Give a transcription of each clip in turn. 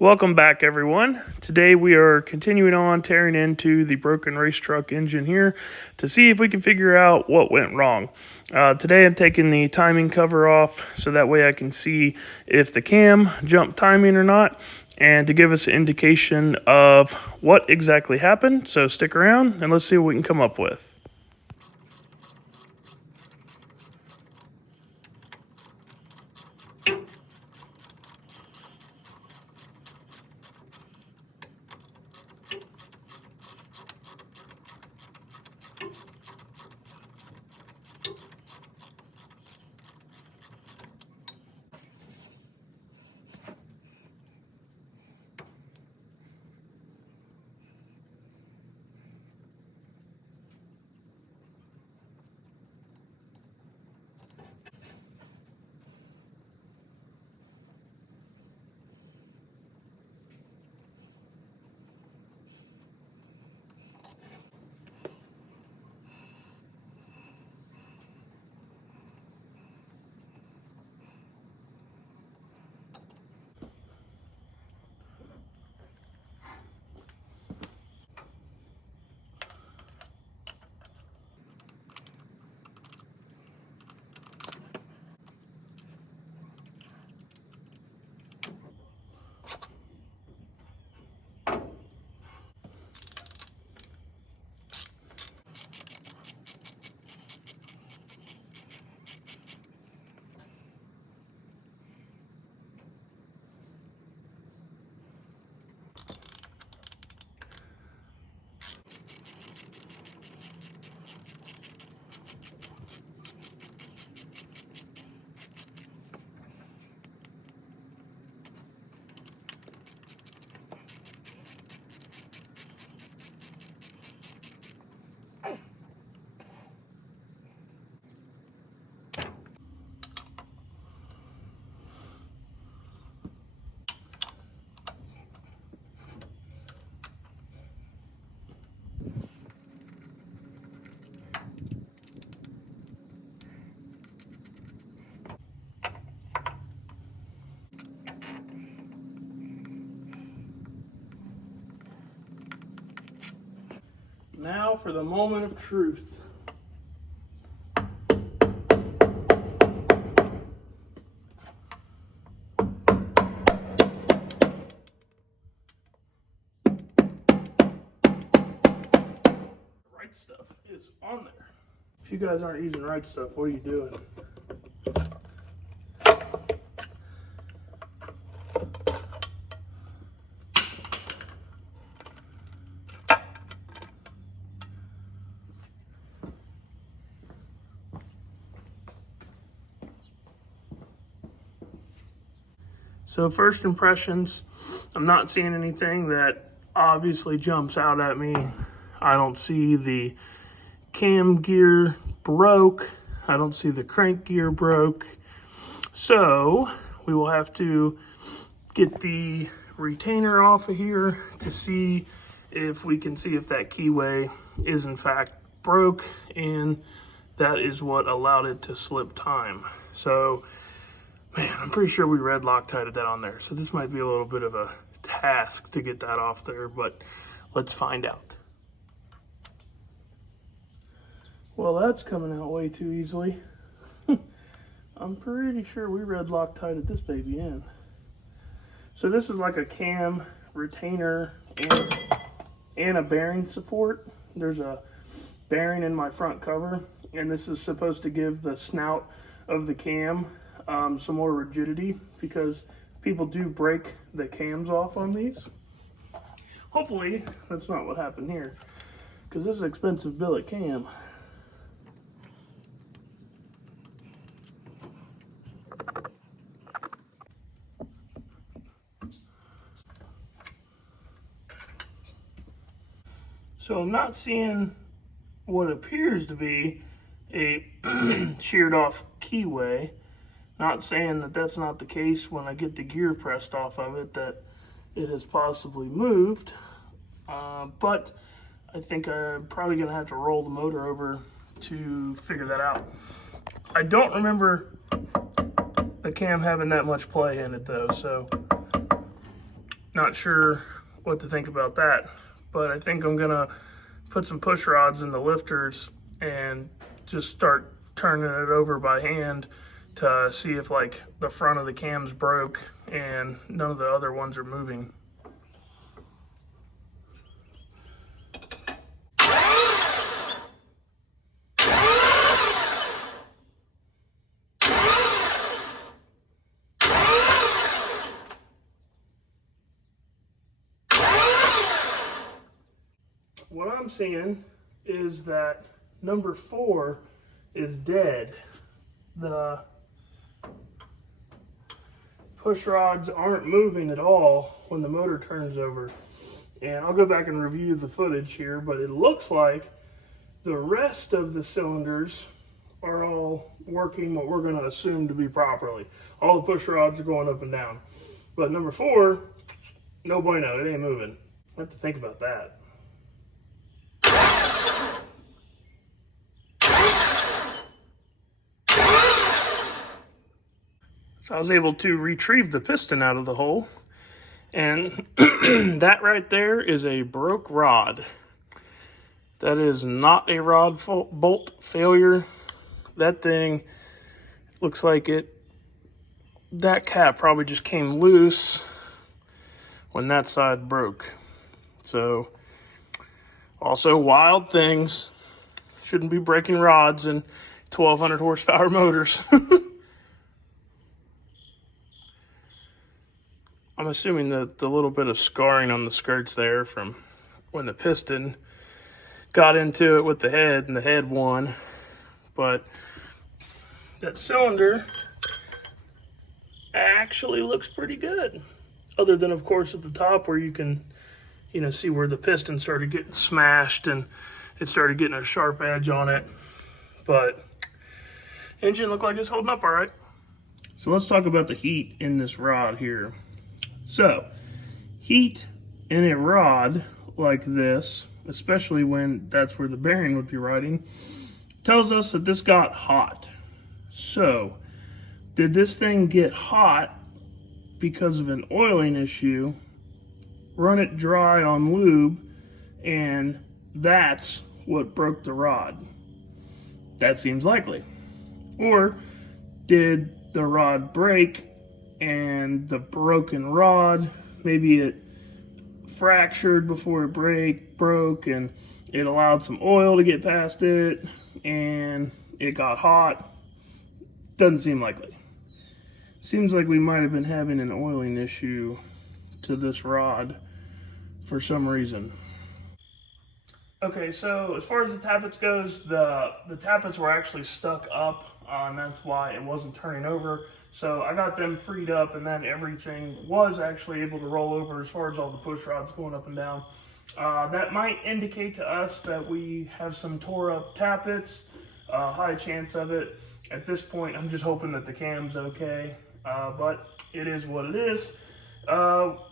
Welcome back, everyone. Today we are continuing on tearing into the broken race truck engine here to see if we can figure out what went wrong. Today I'm taking the timing cover off so that way I can see if the cam jumped timing or not, and to give us an indication of what exactly happened. So stick around and let's see what we can come up with. Now for the moment of truth. Right stuff is on there. If you guys aren't using right stuff, what are you doing? So first impressions, I'm not seeing anything that obviously jumps out at me. I don't see the cam gear broke. I don't see the crank gear broke. So we will have to get the retainer off of here to see if we can see if that keyway is in fact broke, and that is what allowed it to slip time. So man, I'm pretty sure we red Loctited that on there. So this might be a little bit of a task to get that off there, but let's find out. Well, that's coming out way too easily. I'm pretty sure we red Loctited this baby in. So this is like a cam retainer and a bearing support. There's a bearing in my front cover, and this is supposed to give the snout of the cam some more rigidity, because people do break the cams off on these. Hopefully that's not what happened here, because this is an expensive billet cam. So I'm not seeing what appears to be a sheared off keyway. Not saying that that's not the case when I get the gear pressed off of it, that it has possibly moved. But I think I'm probably gonna have to roll the motor over to figure that out. I don't remember the cam having that much play in it though, so Not sure what to think about that, but I think I'm gonna put some push rods in the lifters and just start turning it over by hand to see if like the front of the cam's broke and none of the other ones are moving. What I'm seeing is that number 4 is dead. The push rods aren't moving at all when the motor turns over. And I'll go back and review the footage here, but it looks like the rest of the cylinders are all working what we're going to assume to be properly. All the push rods are going up and down. But number 4, no bueno, it ain't moving. I have to think about that. So I was able to retrieve the piston out of the hole, and that right there is a broke rod. That is not a rod bolt failure. That thing looks like that cap probably just came loose when that side broke. So also wild things. Shouldn't be breaking rods in 1200 horsepower motors. I'm assuming that the little bit of scarring on the skirts there from when the piston got into it with the head and the head won. But that cylinder actually looks pretty good. Other than, of course, at the top where you can, see where the piston started getting smashed and it started getting a sharp edge on it. But engine looked like it's holding up all right. So let's talk about the heat in this rod here. So, heat in a rod like this, especially when that's where the bearing would be riding, tells us that this got hot. So, did this thing get hot because of an oiling issue, run it dry on lube, and that's what broke the rod? That seems likely. Or did the rod break and the broken rod, maybe it fractured before it broke and it allowed some oil to get past it and it got hot? Doesn't seem likely. Seems like we might have been having an oiling issue to this rod for some reason. Okay, so as far as the tappets goes, the tappets were actually stuck up, and that's why it wasn't turning over. So I got them freed up, and then everything was actually able to roll over as far as all the push rods going up and down. That might indicate to us that we have some tore up tappets, high chance of it. At this point, I'm just hoping that the cam's okay, but it is what it is.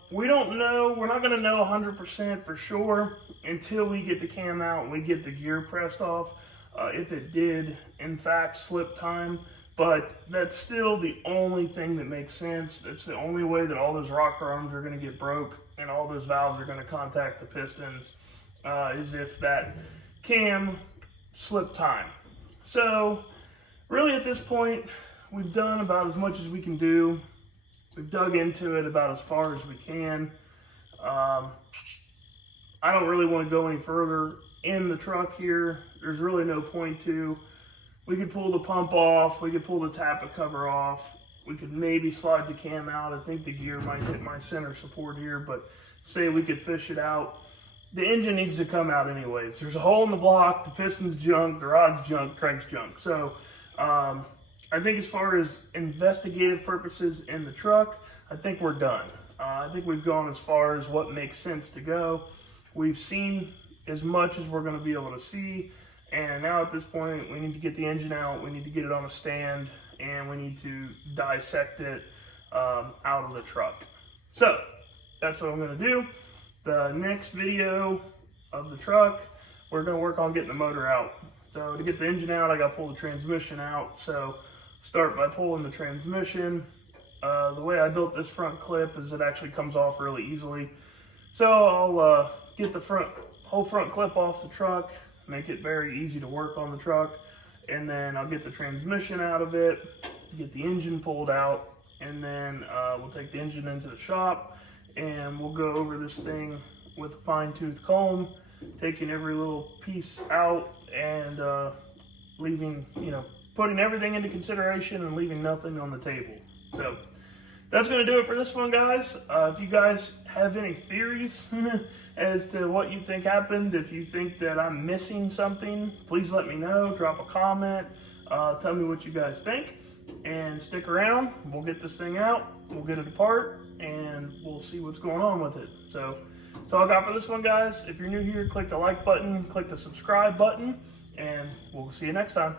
We don't know, we're not gonna know 100% for sure until we get the cam out and we get the gear pressed off, if it did in fact slip time. But that's still the only thing that makes sense. That's the only way that all those rocker arms are going to get broke and all those valves are going to contact the pistons, is if that cam slipped time. So really at this point, we've done about as much as we can do. We've dug into it about as far as we can. I don't really want to go any further in the truck here. There's really no point to. We could pull the pump off, we could pull the tappet cover off, we could maybe slide the cam out. I think the gear might hit my center support here, but say we could fish it out. The engine needs to come out anyways. There's a hole in the block, the piston's junk, the rod's junk, crank's junk. So I think as far as investigative purposes in the truck, I think we're done. I think we've gone as far as what makes sense to go. We've seen as much as we're gonna be able to see. And now at this point, we need to get the engine out, we need to get it on a stand, and we need to dissect it out of the truck. So that's what I'm gonna do. The next video of the truck, we're gonna work on getting the motor out. So to get the engine out, I gotta pull the transmission out. So start by pulling the transmission, The way I built this front clip is it actually comes off really easily. So I'll get the whole front clip off the truck, make it very easy to work on the truck, and then I'll get the transmission out of it, get the engine pulled out, and then we'll take the engine into the shop and we'll go over this thing with a fine-tooth comb, taking every little piece out and leaving, putting everything into consideration and leaving nothing on the table. So that's going to do it for this one, guys. If you guys have any theories as to what you think happened, if you think that I'm missing something, please let me know. Drop a comment. Tell me what you guys think. And stick around. We'll get this thing out. We'll get it apart. And we'll see what's going on with it. So that's all I got for this one, guys. If you're new here, click the like button. Click the subscribe button. And we'll see you next time.